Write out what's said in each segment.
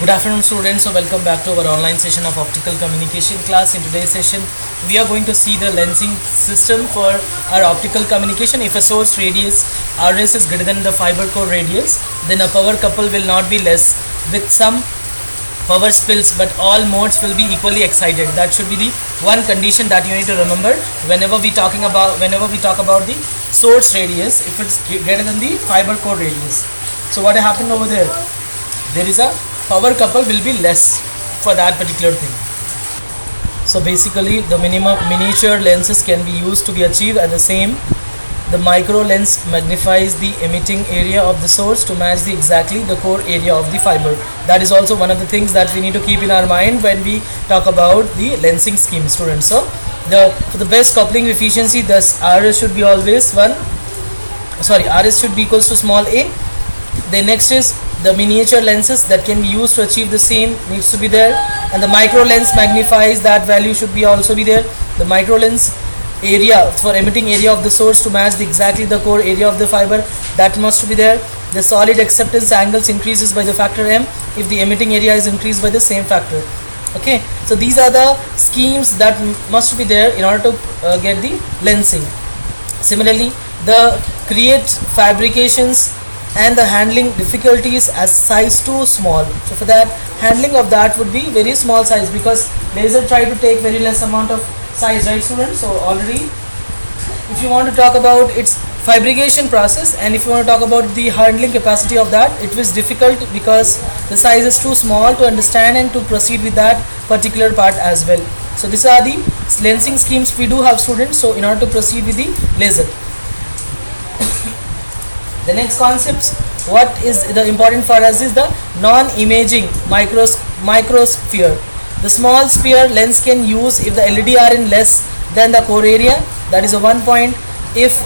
Good afternoon students, so welcome back to our online session of optical communication class. In today's session we are going to see the lensing system for our optical communication. If a source radius RS is greater than the fiber core radius, then a power couple will not be less with some power spills, but all modes will be equally excited. That should be the one condition that you need to remember whenever we talk about the source radius, if it's greater than the fiber core radius. So what happened over there? There is a power couple will be less for that particular thing. So basically the miniature lenses can be used to be achieved at the same. The micro lens magnifies the emitting area of the source to match exactly the core area of the fiber. That is also one of the things that we need to keep in our mind when we talk about the lensing scheme, students. So for the best coupling efficiency, thus RS should be always RS should be equals to small a. The next is the miniature lenses that can be used to achieve the same needs to be there, and the micro lens magnifies that value should be also be there. The micro lens area for emitting area of the source to match exactly the core area of the fiber, that must be there. The solid acceptance angles increases by the factor m if the emitting area is increased by the same factor. Okay, so these are the schemes that must be there in order to get the lensing. Similarly, the create fabrications and the handling difficulties as size too small. So for that, handling of that would be very small size, because laser try to take very less amount of size, right students? So already if you want to talk about its fabrication process, and if you want to talk about the handling capacity of that, it was difficult because the size is too small to understand and to proceed with that particular part as well. So these are the lensing schemes we do have, students, so in order to proceed with the laser. The next concepts, what is the important for us is the non-imaging microsphere. The small sphere lens can use if the LED are in less than the core area. That is a one point. If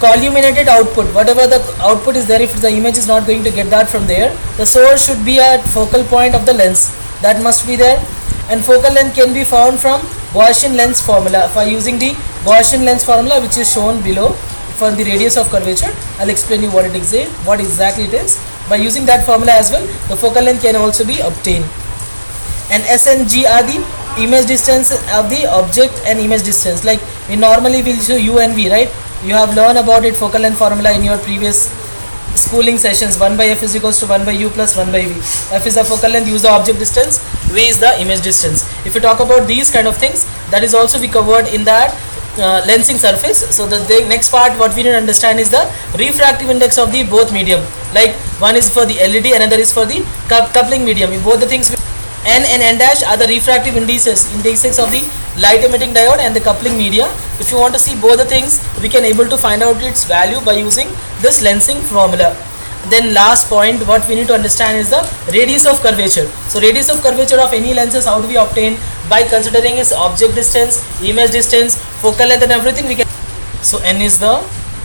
collimated output, whatever the output is there, if the image is not going to get that from there, the source should be at focal point of the lens. That must be there. And focal length can be found from Gaussian lens formula. For using the Gaussian lens formula, which is shown below, for the radius of curvature, I'll explain you what exactly it is. By using that formula as well, the focal length can also be obtained. And S and G are the image distance of the object and image distance. Like we normally will show U and V, right? You have learned about it, focal length formula, in your previous schooling sessions. 1 by F is equals to 1 by U plus 1 by V. F is the focal length, use the object distance, V is the image distance. If you talk about these kind of things, that is also be covered in that lensing surface. So the next part what we need to understand is the refractive index of the both medium. Like one is for the LED, another is for the coupling medium. In both the things, N and N dash are the refractive indices of the light emitting diode and the coupling media. If you want to see both the things, we can able to find out its value by using this lensing formula. Then last point what we need to understand is the radius of curvature. So radius of curvature of any lenses, how do we obtain? By considering its object distance, image distance, focal length and everything we can. So N is the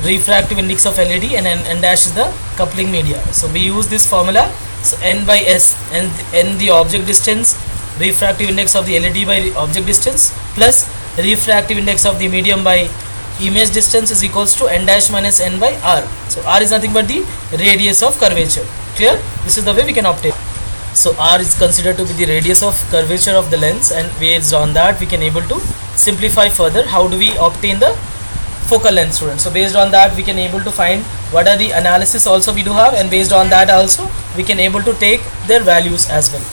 refractive index of LED and N dash is the coupling media. So we use this formula. So N by S, and N the object distance, refractive index of the LED by object distance, plus refractive index of the medium by image distance is equals to N dash minus N by R. So R is nothing but the radius of curvature. Clear? This is the way we can obtain. So R is considered to be the radius of curvature of the lens, and based on that we can able to simplify further how do we obtain the focal length, students. So based on that we can able to find what are the analysis also we do have, and based on that also we can able to take their values as well.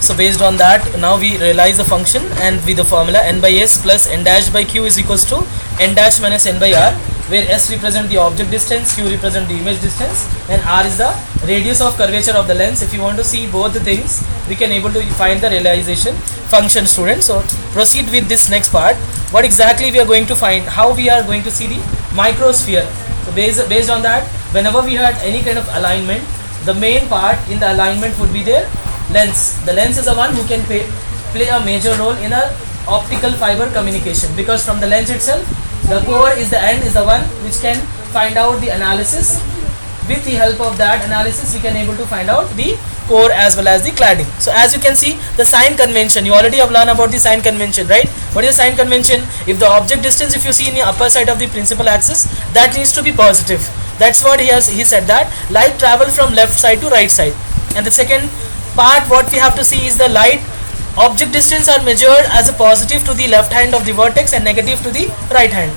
So based on that, now we realize the function, and with the formula N by S plus N dash by Q is equals to N dash minus N by R, where S represent the object distance, Q represent the image distance, and R is the radius of curvature of the lens. If you want to see both the things, we can able to find the realization function, students. So proceed with this next part. What exactly we are going to find, how we are going to see the microsphere. So based on that, whenever we had any kind of alignment, the main part in the alignment would be their lens. The lens is the one who can play a major role in a optical fiber communication, because from the lens itself, the core is the end, is the one which can find out the analysis. With the help of that analysis, we can able to find out the core as well as the cladding. So as you can see, the sign convention, you already have learned about the sign convention, right? What is the sign convention? If the object distance, if you see in the upper side of the principal axis, that needs to be positive. That's what he said, that light travel from left side to right side. And the second part what we have to see is the light object distance are measured as a positive to the left hand of the vertex and negative to the right hand.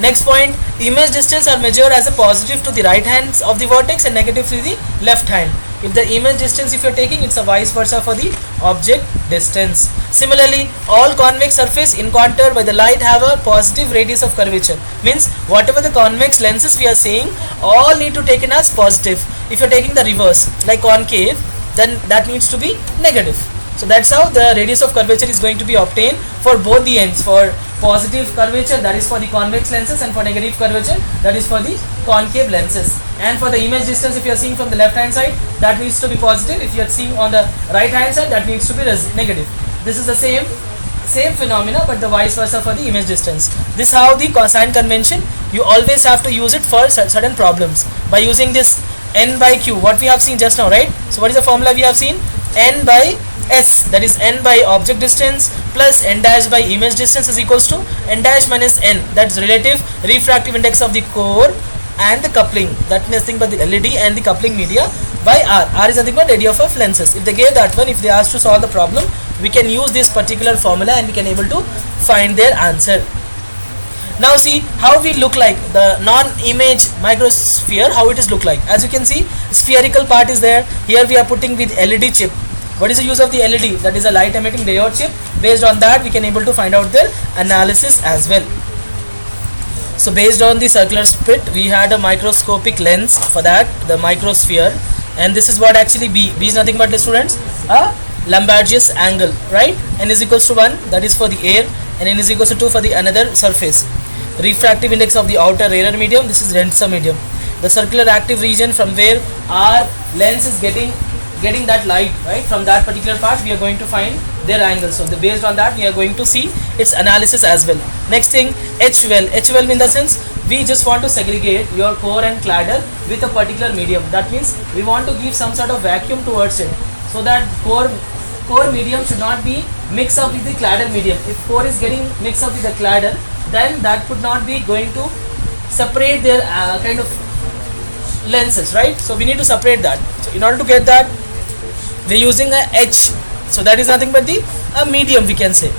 Next point, image distance are measured as a positive to the right hands of the vertex and negative to the left hand. If the image distance if you are taking, it's a vice versa for the object distance. Similarly, all convex surface encountered by the light have a positive radius of curvature. Means whatever the convex lenses we are seeing, all need to taken as positive. If you are taking the reverse like concave, then that needs to be negative. So that's how the radius of curvature is going to be obtained for both the ends. For positive curvature, that is for the convex lenses, and for negative curvature, that is for the concave lenses. And for the image distance, if you are seeing from the left hand side, that needs to be positive. If you are seeing on the right hand side, that needs to be negative. This is the same phenomena, but the vice versa for the image distance. This is how the sign convention, you always have to use it for certain problems by using this n by q, what we have seen just now, right? So what is the formula we have seen? N by S, that is n by object distance plus n dash by image distance is equals to n dash minus n, that's relative refractive index of the core and the coupling, that is nothing but the LED and the coupling media, by R. R is nothing but area of lenses. If they gave that one, if they asked to solve the problem, we can use this particular formula and we can able to find their answer. Now see how we look like the non-image microsphere, how it is look like. As you can see, spherical part is there. Here we are putting with LED chip. What is the use of the LED? That is a light emitting diode chip. Based on that, we can able to find out their analysis as well. So based on the circular split, we had a microscopic lens for that, the microsphere, and this is what actually B is nothing but the students, a Lombardius angle, right? N is equals to 1, that is for the air, and N is equals to 2 for the another surface. Refractive index of the outer rarer medium, this is denser medium. The circular active region from where our lens is getting that light, right? From that particular part, we are going to find their angle. So based on that, we are going to see its analysis as well. Next thing, H well. H well in the sense, we just want to segregate your core and cladder with a particular medium. That means we want to give some sort of vacuum towards it, so that core medium should not be mixed up with the cladder medium. If core is getting mixed up with the cladder, then that could not be going to separate their kind of lenses, right? So we need to separate that. So in order to get that, we're using a H. So that is nothing but the medium, we can say,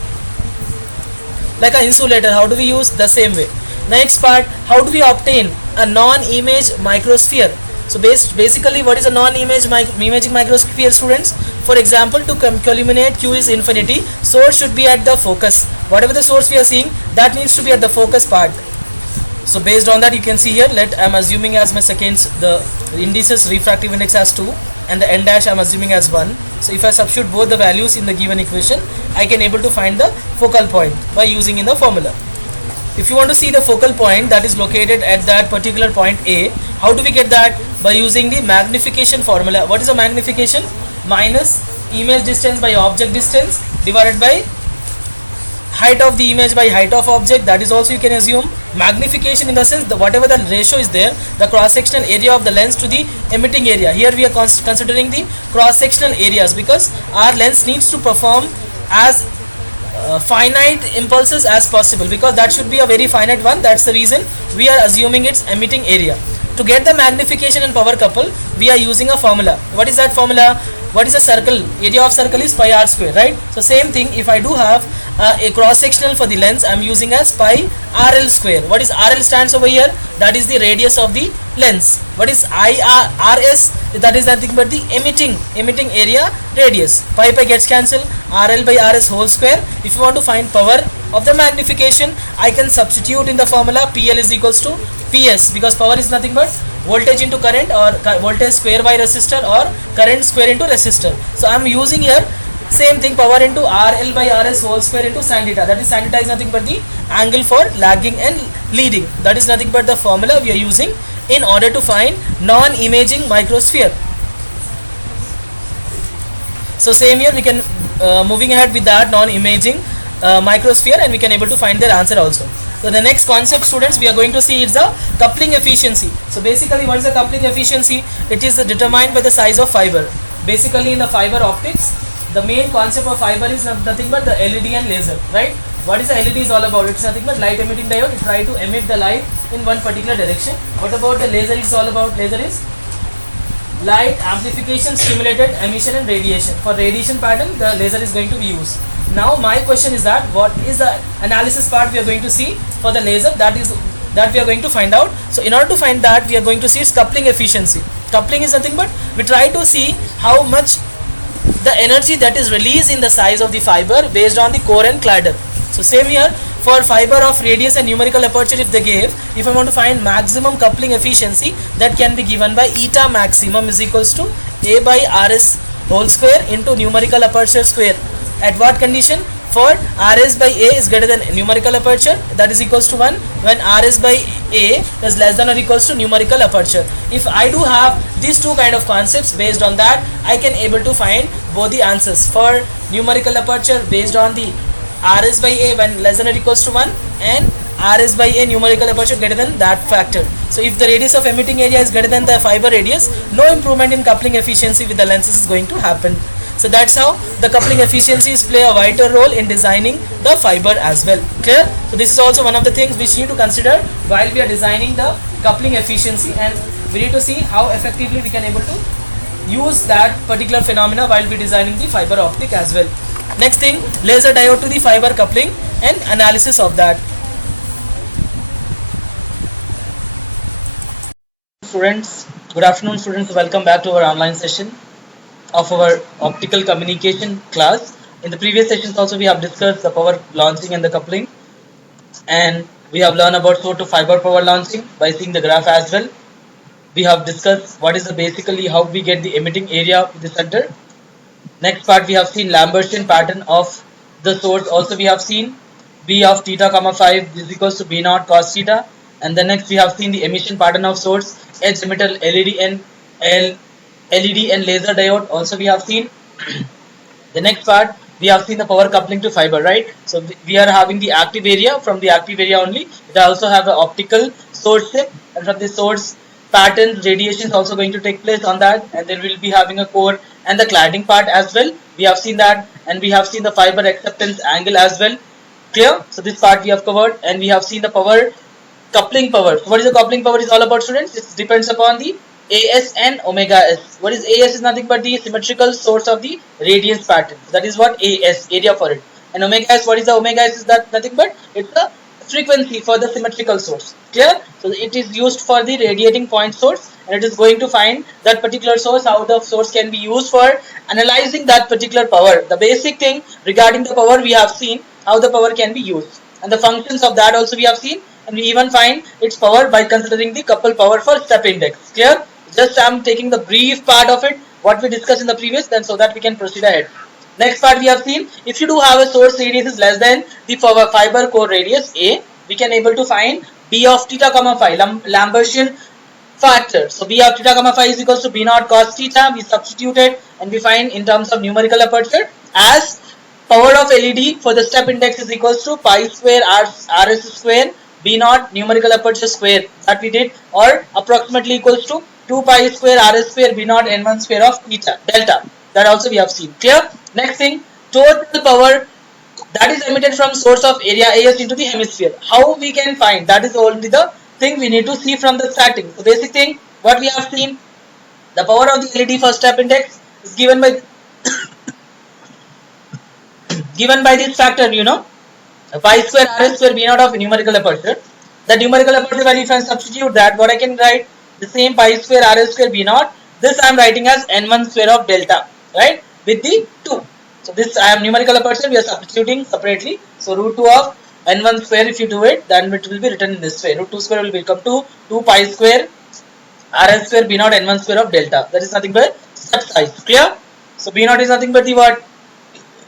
like an insulator. How do we use? The same way. Next part, how do we obtain a non-image microsphere? So basically, what is a non-image imaging microsphere, students? For example, to culminate Q is infinity, source should be at the focus. Whatever the source we are seeing, that needs to be at the focus part. So based on that, you can see here, I'm assuming as my seconds, the indices refractive index as 2 and the n dash I'm assuming as 1. So if I substitute both the values in the given equation, I can able to find the focal point by using in the formula. If you want to see the focal point that is located at that particular point A, how do we get that? By using the magnification formula. What is the magnification? Minus image distance by object distance divided by height of the image by height of object. That is also you can assume. Magnification in the sense that whatever the ratio is there, the cross-sectional area of the lens to the emitting area. Here we are considering the cross-sectional areas because our lens needs to perform as finite impulses as possible, because that should be a very finite one. That's the reason we are assuming its emitting area. To get the magnification and power couple, we are using a formula. What is that formula? What is a circle? Area of circle is pi r square, right? So same thing, if I do have a cross sectional for the lens, I am using as pi rl square. What is rl stands over here? That is the radius of the lens. What is rs? That is nothing but the emitting area radius. Pi gets cancelled. Rl by rs whole square. If you want to find power of the magnification, I can substitute in the formula PL is equals to PS, because power is nothing but voltage into current, or voltage square by resistor, or current square into resistor. So I am using here same thing, power into RL by RS whole square into sin theta. That is sin theta is nothing but the angle for lagging and leading. That is nothing but the formula we are using in order to find non-imaging microsphere. So same here we can moving ahead with that non-imaging microsphere, and we can able to find their answer also. So the next concept, students, we are going to see is the coupling efficiency. So basically, what is the coupling efficiency? It is determined by the size of fiber. Basically, in the fiber optics, the main concept of fiber is nothing but the LED and laser, right? What is the LED is all about? It's nothing but light emitting diode. It try to emit the light in one particular direction. What about the laser is all about? Laser is light amplification, stimulated emission and radiation. For radiation pattern, the laser is going to be used. Now my question is that what is the analysis part we are going to see for the laser, that we are going to find out. So in order to find that, we are going to see its coupling efficiency. Coupling is nothing but we try to see how much the energy that is released in the size of the fiber based on the core and claddle. So same here for fiber of radius and numerical aperture, if I want to find maximum coupling efficiency, that can be given by eta maximum is equals to A by RS whole square into numerical aperture square. At what condition? For RS by A is greater than numerical aperture, that is equals to 1, when RS by A is less than or equals to numerical aperture. If I do have these two kind of concepts, based on that I can able to find both the answers. For numerical aperture based on the RS by A when less than or equals to 1, and RS by A numerical aperture greater than that factor. So if the radius of emitting area is greater than the fiber radius, no improvement in coupling efficiency with the lenses is going to happen. So that's how the coupling efficiencies play a vital role in designing the fiber as well. Clear? So this is also one of the things which you need to consider while we are designing the coupling efficiency, and we need to see how effectively we can able to use that particular phenomena while we designing the fiber optic as well. Next thing, laser diode to the fiber coupling and analysis of that. Students, good afternoon students, welcome back to our online session of our optical communication class. In the previous sessions also we have discussed the power launching and the coupling, and we have learned about sort of fiber power launching by seeing the graph as well. We have discussed what is the basically how we get the emitting area to the center. Next part we have seen Lambertian pattern of the source. Also we have seen B of theta comma 5 is equals to B naught cos theta, and then next we have seen the emission pattern of source, edge emitter, LED and laser diode. Also we have seen the next part we have seen the power coupling to fiber, right? So we are having the active area. From the active area only it also have the optical source chip, and from the source patterns radiation is also going to take place on that, and then we will be having a core and the cladding part as well. We have seen that, and we have seen the fiber acceptance angle as well. Clear? So this part we have covered, and we have seen the power coupling power. So what is the coupling power is all about, students? It depends upon the AS and omega S. What is AS is nothing but the symmetrical source of the radiance pattern. That is what AS, area for it. And omega S, what is the omega S? Is that nothing but it's the frequency for the symmetrical source. Clear? So it is used for the radiating point source, and it is going to find that particular source, how the source can be used for analyzing that particular power. The basic thing regarding the power we have seen how the power can be used, and the functions of that also we have seen, and we even find its power by considering the coupled power for step index. Clear? Just I am taking the brief part of it what we discussed in the previous, then so that we can proceed ahead. Next part we have seen, if you do have a source radius is less than the fiber core radius A, we can able to find B of theta comma phi, Lambertian factor. So B of theta comma phi is equals to B naught cos theta. We substitute it, and we find in terms of numerical aperture as power of LED for the step index is equals to pi square RS square B naught numerical aperture square, that we did, or approximately equals to 2 pi square RS square B naught N1 square of theta delta. That also we have seen. Clear? Next thing, total power that is emitted from source of area AS into the hemisphere. How we can find? That is only the thing we need to see from the starting. So basic thing what we have seen, the power of the LED for step index is given by given by this factor, you know, pi square RS square B naught of numerical aperture. The numerical aperture value, if I substitute that, what I can write the same pi square RS square B naught. This I am writing as N1 square of delta, right, with the 2. So this I am numerical aperture we are substituting separately. So root 2 of N1 square, if you do it, then it will be written in this way. Root 2 square will become 2 pi square RS square B naught N1 square of delta. That is nothing but step size. Clear? So B naught is nothing but the what?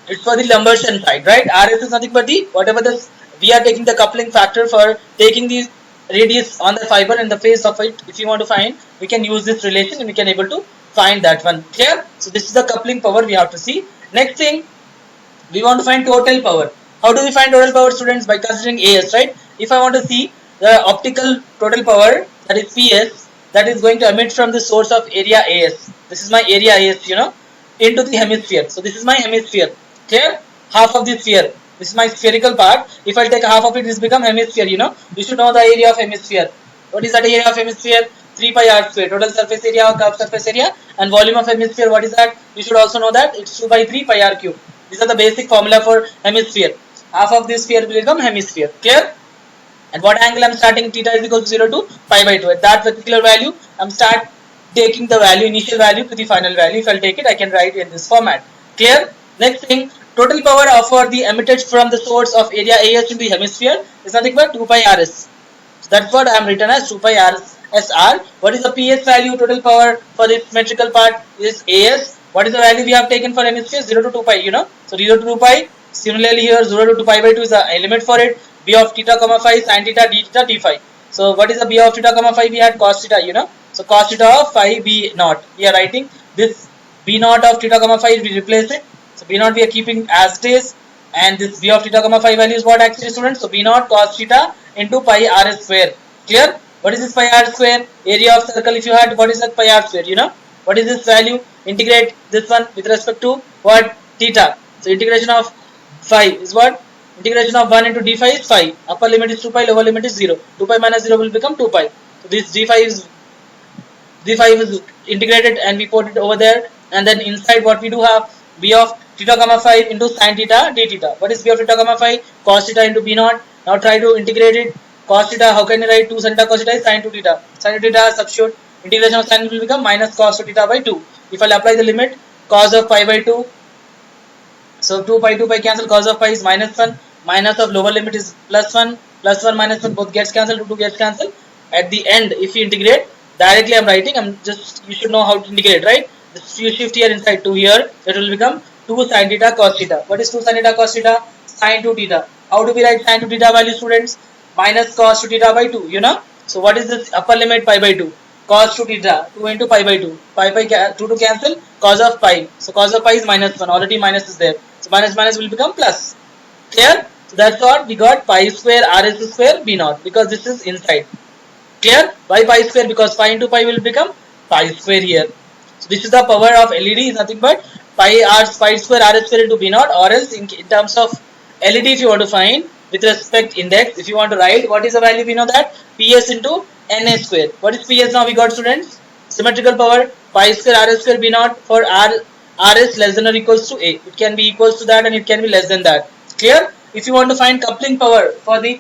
It's for the Lambertian side, right? RS is nothing but the whatever this we are taking the coupling factor for taking the radius on the fiber and the phase of it. If you want to find, we can use this relation and we can able to find that one. Clear? So this is the coupling power we have to see. Next thing, we want to find total power. How do we find total power, students? By considering AS, right? If I want to see the optical total power, that is PS, that is going to emit from the source of area AS. This is my area AS, you know, into the hemisphere. So this is my hemisphere. Clear? Half of the sphere. This is my spherical part. If I take half of it, this become hemisphere, you know. You should know the area of hemisphere. What is that area of hemisphere? 3 pi r square. Total surface area or curved surface area, and volume of hemisphere, what is that? You should also know that it's 2 by 3 pi r cube. These are the basic formula for hemisphere. Half of this sphere will become hemisphere. Clear? And what angle I'm starting? Theta is equal to 0 to pi by 2. At that particular value, I'm start taking the value, initial value to the final value. If I'll take it, I can write in this format. Clear? Next thing, total power for the emitted from the source of area AS in the hemisphere is nothing but 2 pi rs. So that's what I'm written as 2 pi rsr. What is the PS value? Total power for the symmetrical part is AS. What is the value we have taken for hemisphere? 0 to 2 pi, you know. So 0 to 2 pi. Similarly here 0 to 2 pi by 2 is the element for it. B of theta comma phi sin theta d theta d phi. So what is the B of theta comma phi? We had cos theta, you know. So cos theta of phi b naught. We are writing this b naught of theta comma phi, we replace it. So b naught we are keeping as it is, and this B of theta comma phi value is what actually, students? So b naught cos theta into pi r square. Clear? What is this pi r square? Area of circle if you had, what is that pi r square, you know? What is this value? Integrate this one with respect to what? Theta. So integration of phi is what? Integration of 1 into d phi is phi. Upper limit is 2 pi, lower limit is 0. 2 pi minus 0 will become 2 pi. So this d phi is integrated and we put it over there, and then inside what we do have b of theta comma phi into sin theta d theta. What is b of theta comma phi? Cos theta into b naught. Now try to integrate it. Cos theta, how can you write 2 sin theta cos theta is sin 2 theta. Sin 2 theta substitute. Integration of sin will become minus cos 2 theta by 2. If I'll apply the limit, cos of pi by 2. So 2 pi cancel, cos of pi is minus 1, minus of lower limit is plus 1, plus 1 minus 1 both gets cancelled, 2 gets cancelled. At the end, if you integrate, directly I'm writing, you should know how to integrate, right? You shift here inside 2 here, it will become 2 sin theta cos theta. What is 2 sin theta cos theta? Sin 2 theta. How do we write sin 2 theta value, students? Minus cos 2 theta by 2, you know? So what is this upper limit? Pi by 2. Cos 2 theta, 2 into pi by 2. Pi 2 to cancel, cos of pi. So cos of pi is minus 1, already minus is there. So minus minus will become plus. Clear? So that's what we got, pi square rs square b naught, because this is inside. Clear? Why pi square? Because pi into pi will become pi square here. So this is the power of LED, is nothing but pi square rs square into b naught, or else in terms of LED, if you want to find with respect index, if you want to write, what is the value? We know that PS into Na square. What is PS now? We got, students, symmetrical power pi square rs square b naught for rs less than or equals to a. It can be equals to that and it can be less than that. Clear? If you want to find coupling power for the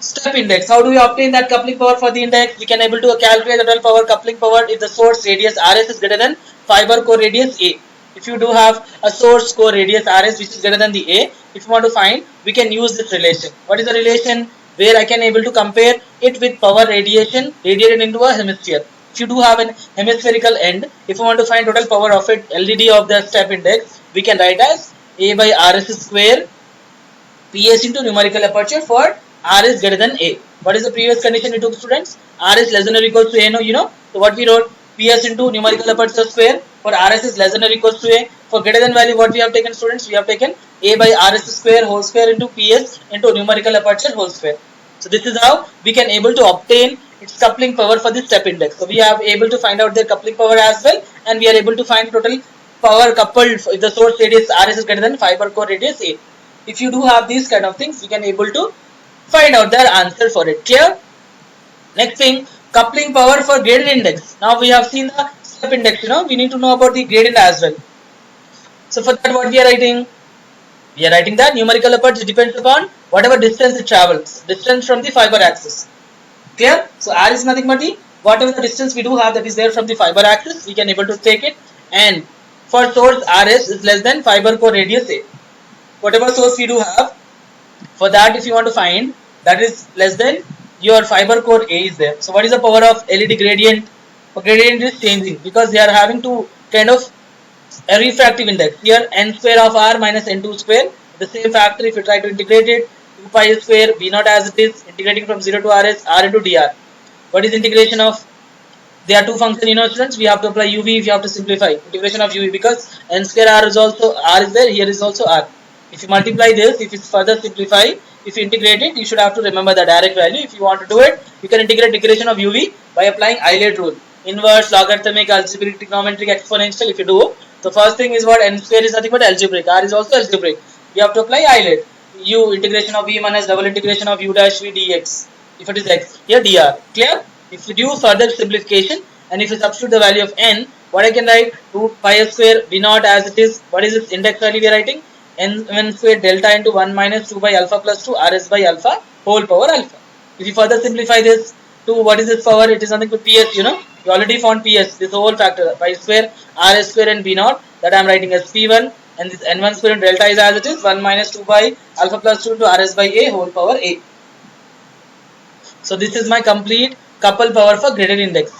step index, how do we obtain that coupling power for the index? We can able to calculate the total power coupling power if the source radius rs is greater than fiber core radius a. If you do have a source core radius rs which is greater than the a, if you want to find, we can use this relation. What is the relation? Where I can able to compare it with power radiated into a hemisphere. If you do have an hemispherical end, if you want to find total power of it, LDD of the step index, we can write as a by rs square PS into numerical aperture for r is greater than a. What is the previous condition we took, students? R is less than or equals to a, no, you know. So what we wrote? PS into numerical aperture square for rs is less than or equals to a. For greater than value, what we have taken, students? We have taken a by rs square whole square into PS into numerical aperture whole square. So this is how we can able to obtain its coupling power for the step index. So we are able to find out their coupling power as well, and we are able to find total power coupled if the source radius rs is greater than fiber core radius a. If you do have these kind of things, you can able to find out their answer for it. Clear? Next thing, coupling power for gradient index. Now we have seen the step index, you know, we need to know about the gradient as well. So for that, what we are writing? We are writing that numerical aperture depends upon whatever distance it travels, distance from the fiber axis. Clear? So r is nothing but the whatever the distance we do have that is there from the fiber axis, we can able to take it, and for source rs is less than fiber core radius a. Whatever source we do have, for that if you want to find, that is less than your fiber core a is there. So what is the power of LED gradient? For gradient is changing because they are having to kind of a refractive index. Here n square of r minus n2 square, the same factor. If you try to integrate it, 2 pi square v naught as it is, integrating from 0 to rs, r into dr. What is integration of? There are two functions, you know, students. We have to apply uv if you have to simplify integration of uv, because n square r is also r is there, here is also r. If you multiply this, if it's further simplify, if you integrate it, you should have to remember the direct value. If you want to do it, you can integrate integration of uv by applying Euler rule. Inverse, logarithmic, algebraic, trigonometric, exponential. If you do, the first thing is what? N square is nothing but algebraic. R is also algebraic. You have to apply Euler. U integration of v minus double integration of u dash v dx. If it is x, here dr. Clear? If you do further simplification and if you substitute the value of n, what I can write 2 pi square v naught as it is. What is its index value we are writing? N1 square delta into 1 minus 2 by alpha plus 2 rs by alpha whole power alpha. If you further simplify this to what is its power, it is nothing but ps, you already found ps, this whole factor pi square rs square and v naught, that I am writing as p1, and this n1 square and delta is as it is 1 minus 2 by alpha plus 2 into rs by a whole power a. So this is my complete couple power for graded index.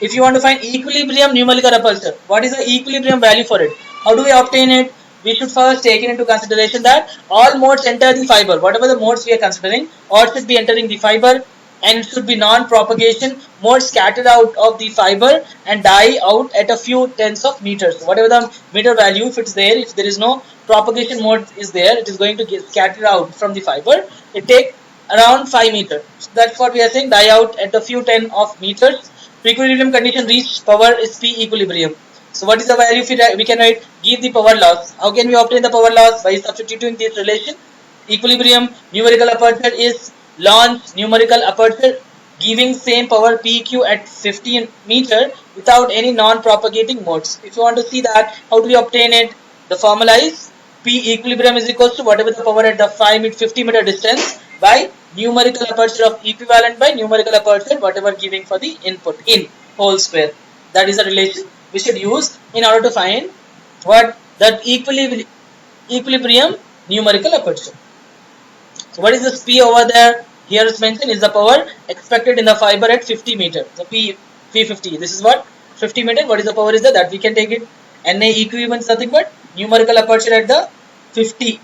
If you want to find equilibrium numerical aperture, what is the equilibrium value for it? How do we obtain it? We should first take into consideration that all modes enter the fiber. Whatever the modes we are considering, all should be entering the fiber, and it should be non-propagation mode scattered out of the fiber and die out at a few tens of meters. Whatever the meter value, if it's there, if there is no propagation mode is there, it is going to get scattered out from the fiber. It takes around 5 meters. So that's what we are saying, die out at a few 10 of meters. Equilibrium condition reached, power is P equilibrium. So what is the value we can write? Give the power loss. How can we obtain the power loss? By substituting this relation. Equilibrium numerical aperture is launch numerical aperture giving same power PQ at 15 meter without any non-propagating modes. If you want to see that, how do we obtain it? The formula is P equilibrium is equals to whatever the power at the 50 meter distance by numerical aperture of equivalent by numerical aperture whatever giving for the input in whole square. That is the relation we should use in order to find what that equilibrium numerical aperture. So what is this P over there? Here is mentioned is the power expected in the fiber at 50 meter. So P50. This is what 50 meter. What is the power is that we can take it. Na equivalent is nothing but numerical aperture at the 50.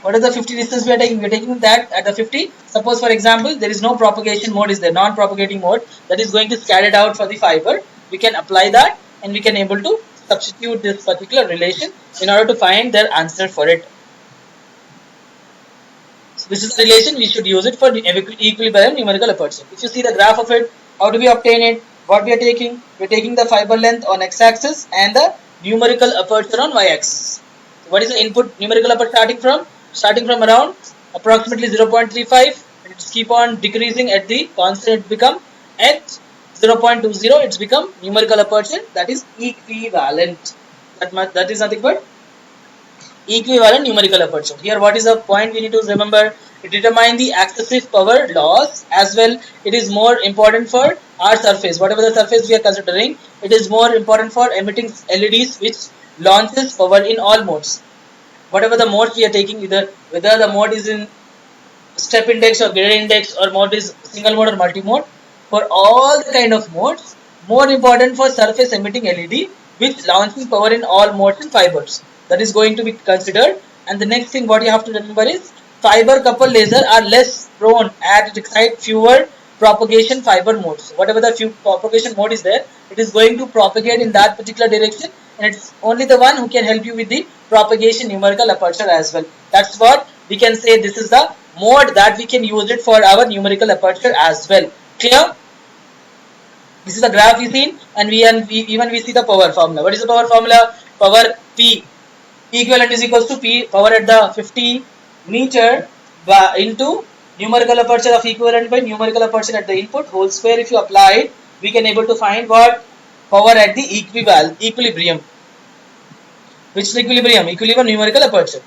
What is the 50 distance we are taking? We are taking that at the 50. Suppose for example there is no propagation mode is there, non-propagating mode that is going to scatter it out for the fiber. We can apply that and we can able to substitute this particular relation in order to find their answer for it. So this is the relation, we should use it for equilibrium numerical aperture. If you see the graph of it, how do we obtain it? What we are taking? We are taking the fiber length on x-axis and the numerical aperture on y-axis. So what is the input numerical aperture starting from? Starting from around approximately 0.35, and it's keep on decreasing at the constant. It become at 0.20. It's become numerical aperture that is equivalent. That is nothing but equivalent numerical aperture. Here, what is the point we need to remember? To determine the excessive power loss as well. It is more important for our surface. Whatever the surface we are considering, it is more important for emitting LEDs which launches power in all modes. Whatever the modes we are taking, whether the mode is in step index or graded index or mode is single mode or multi-mode, for all the kind of modes, more important for surface emitting LED which launching power in all modes and fibers. That is going to be considered. And the next thing what you have to remember is fiber coupled laser are less prone at it excite fewer propagation fiber modes. Whatever the few propagation mode is there, it is going to propagate in that particular direction, and it's only the one who can help you with the propagation numerical aperture as well. That's what we can say, this is the mode that we can use it for our numerical aperture as well. Clear? This is the graph we seen, and we see the power formula. What is the power formula? Power P equivalent is equals to P power at the 50 meter into numerical aperture of equivalent by numerical aperture at the input whole square. If you apply it, we can able to find what power at the equilibrium. Which is equilibrium? Equilibrium numerical aperture.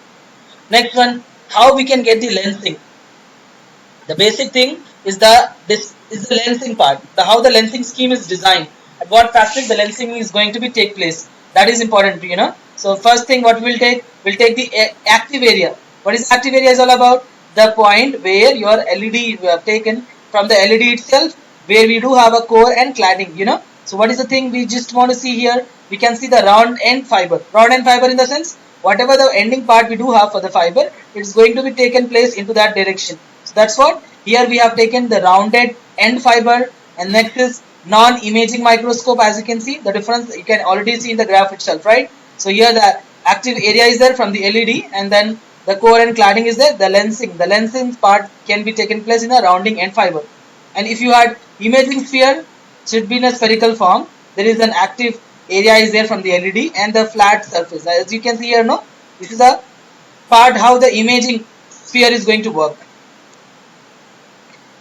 Next one, how we can get the lensing. The basic thing is the lensing part. How the lensing scheme is designed. At what facet the lensing is going to be take place. That is important, So first thing what we'll take the active area. What is active area is all about? The point where your LED you have taken from the LED itself, where we do have a core and cladding, So what is the thing we just want to see here? We can see the round end fiber. Round end fiber in the sense, whatever the ending part we do have for the fiber, it's going to be taken place into that direction. So that's what here we have taken the rounded end fiber, and next is non-imaging microscope. As you can see, the difference you can already see in the graph itself, right? So here the active area is there from the LED, and then the core and cladding is there. The lensing part can be taken place in a rounding end fiber. And if you had imaging sphere, should be in a spherical form. There is an active area is there from the LED and the flat surface. As you can see here, this is the part how the imaging sphere is going to work.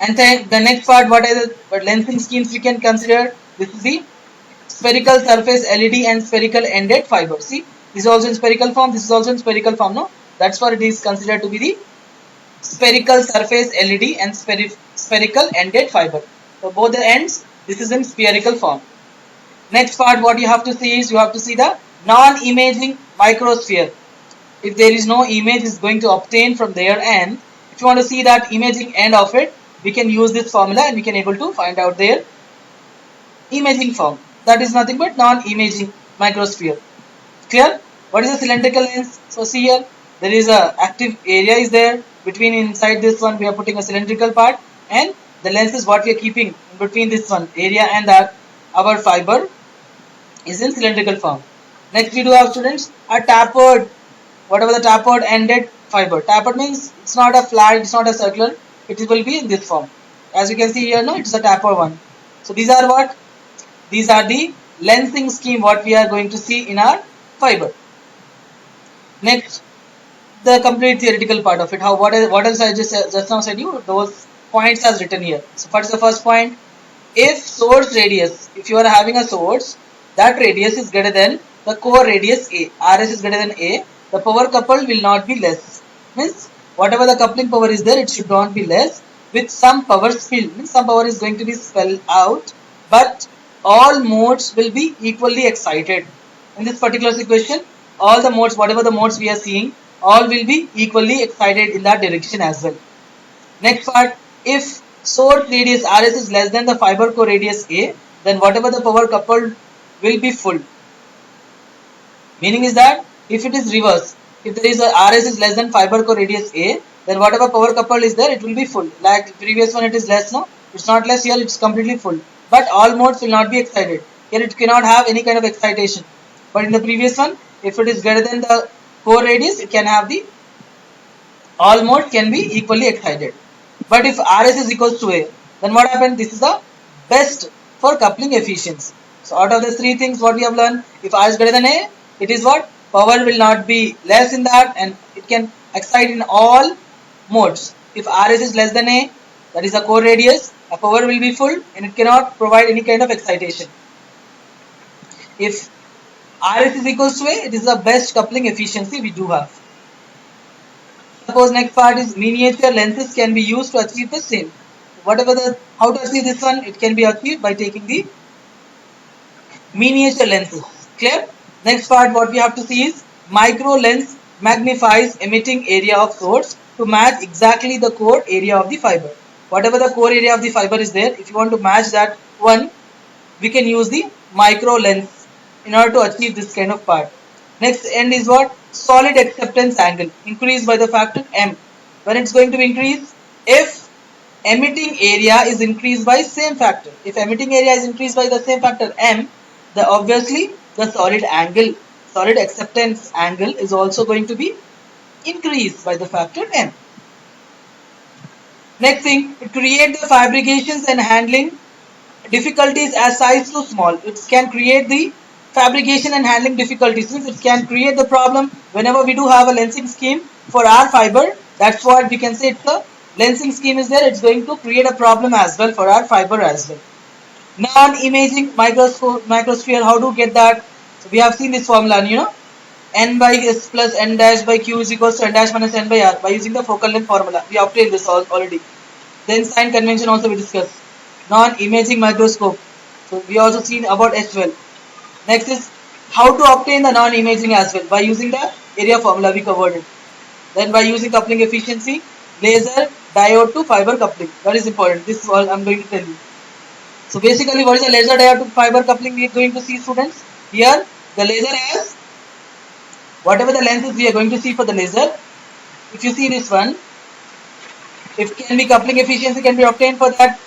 And then the next part, what are the lensing schemes we can consider? This is the spherical surface LED and spherical ended fiber. See, this is also in spherical form, this is also in spherical form, no? That's what it is considered to be the spherical surface LED and spherical ended fiber. So both the ends, this is in spherical form. Next part, what you have to see is, you have to see the non-imaging microsphere. If there is no image is going to obtain from their end, if you want to see that imaging end of it, we can use this formula and we can able to find out their imaging form. That is nothing but non-imaging microsphere. Clear? What is a cylindrical lens? So see here, there is a active area is there. Between inside this one, we are putting a cylindrical part, and the lens is what we are keeping in between this one area and that our fiber is in cylindrical form. Next we do have, students, a tapered, whatever the tapered ended fiber. Tapered means it's not a flat, it's not a circular, it will be in this form. As you can see here, no, it's a tapered one. So these are what? These are the lensing scheme what we are going to see in our fiber. Next, the complete theoretical part of it. How what else I just now said you, those points as written here. So what is the first point? If source radius, if you are having a source, that radius is greater than the core radius A, RS is greater than A, the power coupled will not be less. Means whatever the coupling power is there, it should not be less, with some power spilled. Means some power is going to be spelled out, but all modes will be equally excited. In this particular equation, all the modes, whatever the modes we are seeing, all will be equally excited in that direction as well. Next part, if source radius RS is less than the fiber core radius A, then whatever the power coupled will be full. Meaning is that if it is reverse, if there is a RS is less than fiber core radius A, then whatever power coupled is there, it will be full. Like previous one, it is less, no? It's not less here, it's completely full. But all modes will not be excited. Here it cannot have any kind of excitation. But in the previous one, if it is greater than the core radius, it can have the all mode can be equally excited. But if RS is equals to A, then what happens? This is the best for coupling efficiency. So out of the three things what we have learned, if R is greater than A, it is what? Power will not be less in that, and it can excite in all modes. If RS is less than A, that is the core radius, a power will be full and it cannot provide any kind of excitation. If RS is equals to A, it is the best coupling efficiency we do have. Suppose next part is miniature lenses can be used to achieve the same. Whatever the, how to achieve this one, it can be achieved by taking the miniature lenses. Clear? Next part what we have to see is micro lens magnifies emitting area of source to match exactly the core area of the fiber. Whatever the core area of the fiber is there, if you want to match that one, we can use the micro lens in order to achieve this kind of part. Next end is what? Solid acceptance angle increased by the factor M. When it's going to increase, if emitting area is increased by same factor. If emitting area is increased by the same factor M, the obviously the solid angle, solid acceptance angle is also going to be increased by the factor M. Next thing, it create the fabrications and handling difficulties as size too small. It can create the fabrication and handling difficulties, since it can create the problem whenever we do have a lensing scheme for our fiber. That's what we can say, it's a lensing scheme is there, it's going to create a problem as well for our fiber as well. Non-imaging microsphere, how to get that? So we have seen this formula, you know, n by s plus n dash by q is equals to n dash minus n by r. By using the focal length formula, we obtained this already. Then sign convention also we discussed. Non-imaging microscope, so we also seen about H12. Next is how to obtain the non-imaging as well. By using the area formula we covered it. Then by using coupling efficiency, laser diode to fiber coupling. That is important. This is all I am going to tell you. So basically, what is a laser diode to fiber coupling we are going to see, students? Here the laser has whatever the lenses we are going to see for the laser. If you see this one, if can be coupling efficiency can be obtained for that.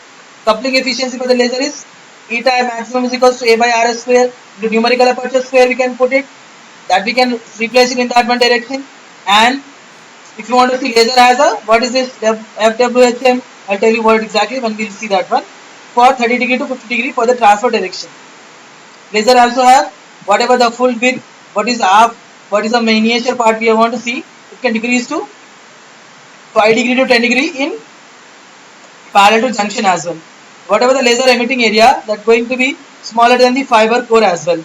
Coupling efficiency for the laser is eta maximum is equals to a by r square into numerical aperture square. We can put it that we can replace it in that one direction. And if you want to see laser has a, what is this FWHM, I'll tell you what exactly when we'll see that one. For 30 degree to 50 degree for the transfer direction. Laser also have whatever the full width, what is half, what is the miniature part we want to see, it can decrease to 5 degree to 10 degree in parallel to junction as well. Whatever the laser emitting area, that's going to be smaller than the fiber core as well.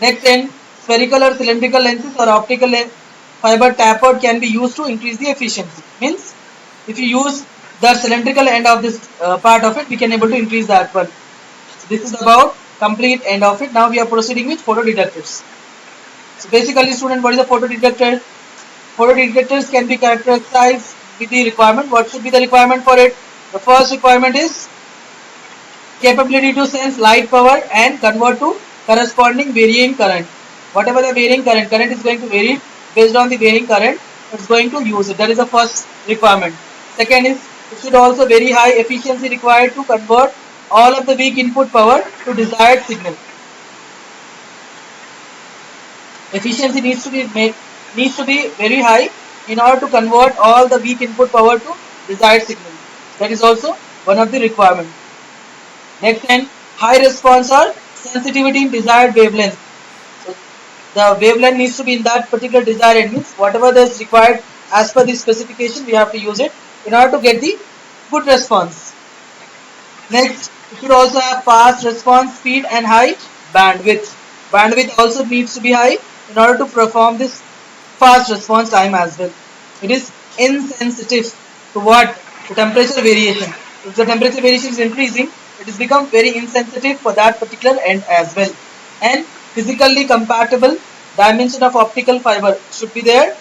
Next end, spherical or cylindrical lenses or optical fiber tapered can be used to increase the efficiency. Means if you use the cylindrical end of this part of it, we can able to increase that one. So this is about complete end of it. Now we are proceeding with photodetectors. So basically, student, what is a photodetector? Photodetectors can be characterized with the requirement. What should be the requirement for it? The first requirement is capability to sense light power and convert to corresponding varying current. Whatever the varying current is going to vary based on the varying current, it's going to use it. That is the first requirement. Second is it should also very high efficiency required to convert all of the weak input power to desired signal. Efficiency needs to be very high in order to convert all the weak input power to desired signal. That is also one of the requirements. Next one, high response or sensitivity in desired wavelength. So the wavelength needs to be in that particular desired, means whatever is required as per the specification, we have to use it in order to get the good response. Next, it should also have fast response speed and high bandwidth. Bandwidth also needs to be high in order to perform this fast response time as well. It is insensitive to what? To temperature variation. If the temperature variation is increasing, it is become very insensitive for that particular end as well. And physically compatible dimension of optical fiber should be there.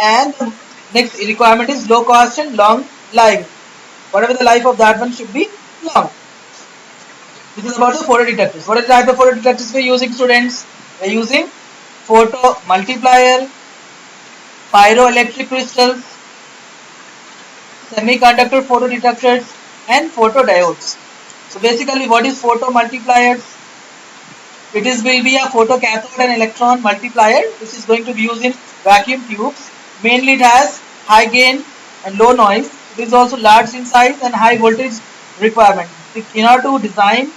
And the next requirement is low cost and long life. Whatever the life of that one should be long. This is about the photodetectors. What is the type of photodetectors we are using, students? We are using photo multiplier, pyroelectric crystals, semiconductor photodetectors, and photodiodes. So basically, what is photo multipliers? It will be a photocathode and electron multiplier, which is going to be used in vacuum tubes. Mainly, it has high gain and low noise. It is also large in size and high voltage requirement. In order to design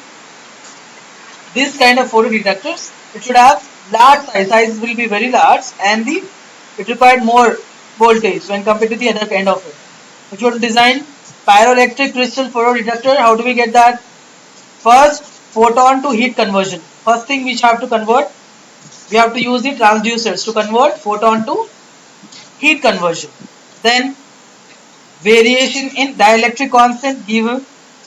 this kind of photodetectors, it should have large size. Size will be very large, and it required more voltage when compared to the other kind of it. If you want to design pyroelectric crystal photodetector, how do we get that? First, photon to heat conversion. First thing we have to convert, we have to use the transducers to convert photon to heat conversion. Then variation in dielectric constant give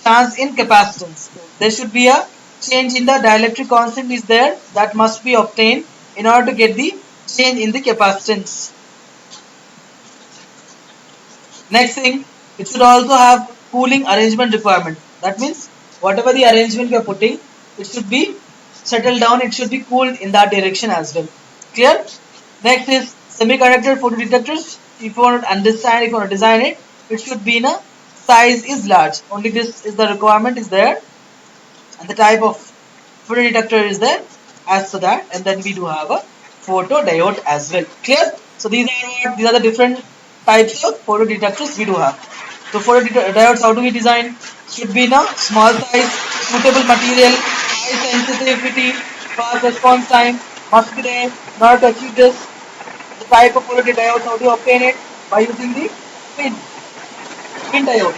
chance in capacitance. There should be a change in the dielectric constant is there, that must be obtained in order to get the change in the capacitance. Next thing, it should also have cooling arrangement requirement. That means whatever the arrangement we are putting, it should be settled down, it should be cooled in that direction as well. Clear? Next is semiconductor photodetectors. If you want to understand, if you want to design it, it should be in a size is large. Only this is the requirement is there, and the type of photodetector is there as to that, and then we do have a photodiode as well. Clear? So these are the different types of photodetectors we do have. So photodiodes, how do we design? Should be in a small size, suitable material, high sensitivity, fast response time must be there. In order to achieve this, the type of photodiodes, how do you obtain it? By using the pin diode.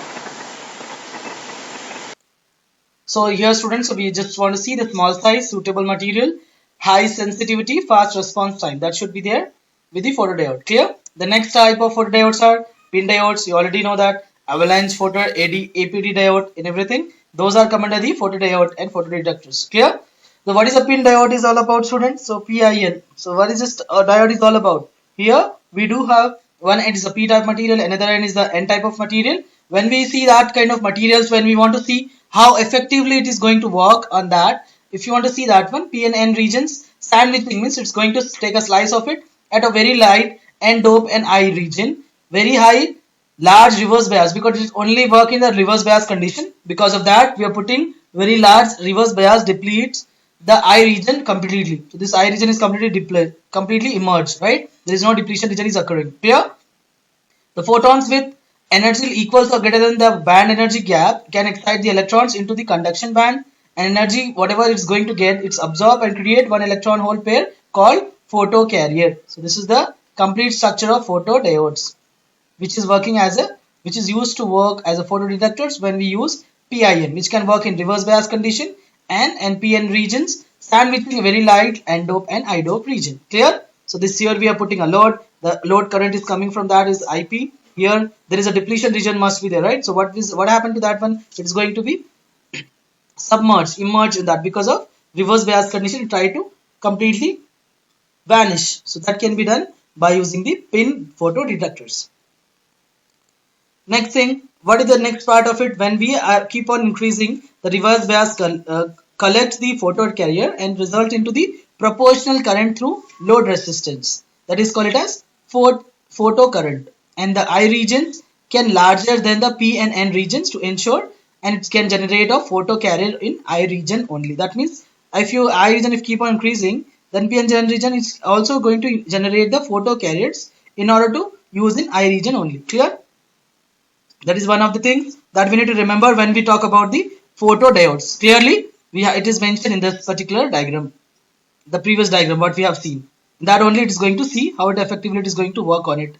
So here, students, so we just want to see the small size, suitable material, high sensitivity, fast response time. That should be there with the photodiode. Clear? The next type of photodiodes are pin diodes. You already know that. Avalanche photo, APD diode, and everything. Those are come under the photodiode and photodetectors. Clear? So what is a pin diode is all about, students? So PIN. So what is this diode is all about? Here we do have one end is a P type material, another end is the N type of material. When we see that kind of materials, when we want to see how effectively it is going to work on that, if you want to see that one, P and N regions, sandwiching means it's going to take a slice of it at a very light N dope and I region, very high large reverse bias, because it only work in the reverse bias condition. Because of that, we are putting very large reverse bias depletes the I region completely. So this I region is completely emerged, right? There is no depletion region is occurring. Clear? The photons with energy equals or greater than the band energy gap can excite the electrons into the conduction band, and energy whatever it's going to get, it's absorb and create one electron hole pair called photocarrier. So this is the complete structure of photodiodes, which is working as a which is used to work as a photodetectors when we use PIN, which can work in reverse bias condition and NPN regions, sandwiching a very light N-dope and I-dope region. Clear? So this here we are putting a load. The load current is coming from that is IP. Here there is a depletion region must be there, right? So what happened to that one? It is going to be submerged, immersed in that because of reverse bias condition. It try to completely vanish. So that can be done by using the PIN photodetectors. Next thing, what is the next part of it? When we keep on increasing the reverse bias, collect the photo carrier and result into the proportional current through load resistance. That is called it as photo current. And the I regions can larger than the P and N regions to ensure, and it can generate a photo carrier in I region only. That means if you I region if keep on increasing, then P and N region is also going to generate the photo carriers in order to use in I region only. Clear? That is one of the things that we need to remember when we talk about the photodiodes. Clearly, it is mentioned in this particular diagram, the previous diagram what we have seen. That only it is going to see how it effectively it is going to work on it.